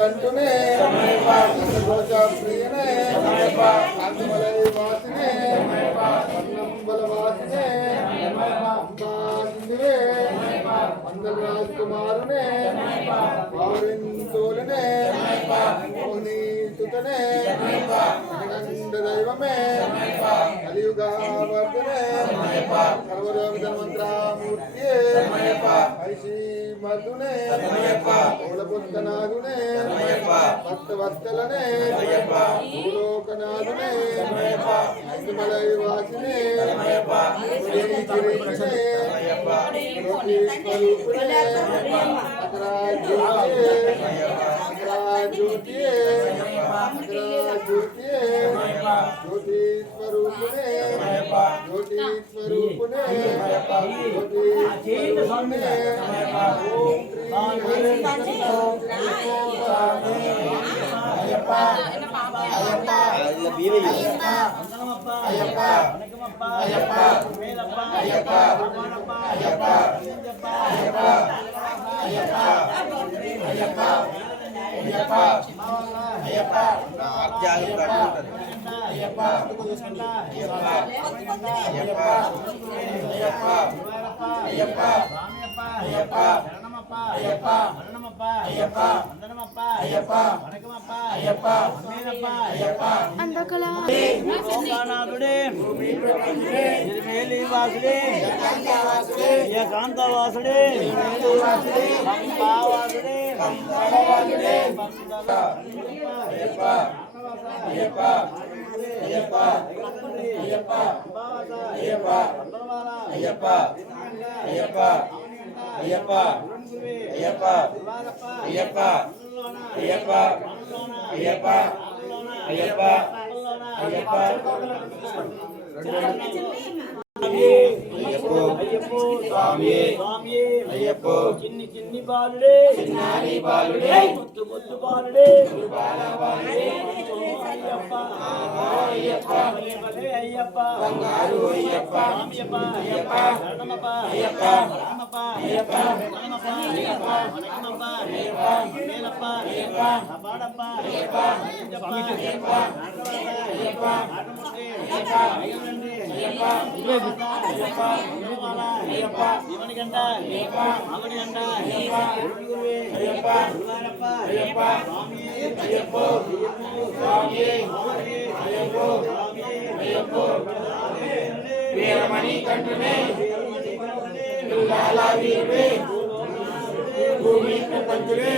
కంటునే సంతోష ప్రియనే కాంతిమలై వాసినే వర్ణంబల వాసినే అంబాసిందివే మందల రాజకుమారునే వారింతోలనే మోహితుతనే అఖండ దైవమే కలియుగావర్ధనే సర్వరోగ ధన్వంతరామూర్తియే ఐషీమతునే మూలపుత్తనాథునే భక్తవత్సలనే భూలోకనాథునే ఐదుమలై వాసినే కిరీటినే స్వరూపునే జ్యోతియే జ్యోతి స్వరూపునే జ్యోతి స్వరూపునే జ్యోతి స్వరూపునే ఏకాంతవాసుడే చిన్ని చిన్ని బాలుడే చిన్నారి బాలుడే ముద్దు ముద్దు బాలుడే అయ్యప్ప అయ్యప్ప బంగారు అయ్యప్ప అయ్యప్ప అయ్యప్ప శరణమప్ప అయ్యప్ప శరణమప్ప అయ్యప్ప శరణమప్ప అయ్యప్ప వనకమప్ప అయ్యప్ప మేలప్ప అయ్యప్ప అపాడప్ప అయ్యప్ప అయ్యప్ప అయ్యప్ప అయ్యప్ప ఆటముట్టే అయ్యప్ప అయ్యప్ప అయ్యప్ప అయ్యప్ప అయ్యప్ప శివనిగంట అయ్యప్ప అవనిగంట అయ్యప్ప గురువే అయ్యప్ప గురువారప్ప అయ్యప్ప స్వామి అయ్యప్ప స్వామి అయ్యప్ప అయ్యప్ప వీరమణి కంటునే లాలా వీరుడే భూమి ప్రపంచుడే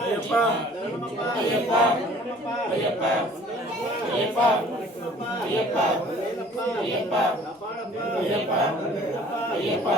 అయ్యప్ప అయ్యప్ప అయ్యప్ప అయ్యప్ప అయ్యప్ప అయ్యప్ప అయ్యప్ప అయ్యప్ప అయ్యప్ప అయ్యప్ప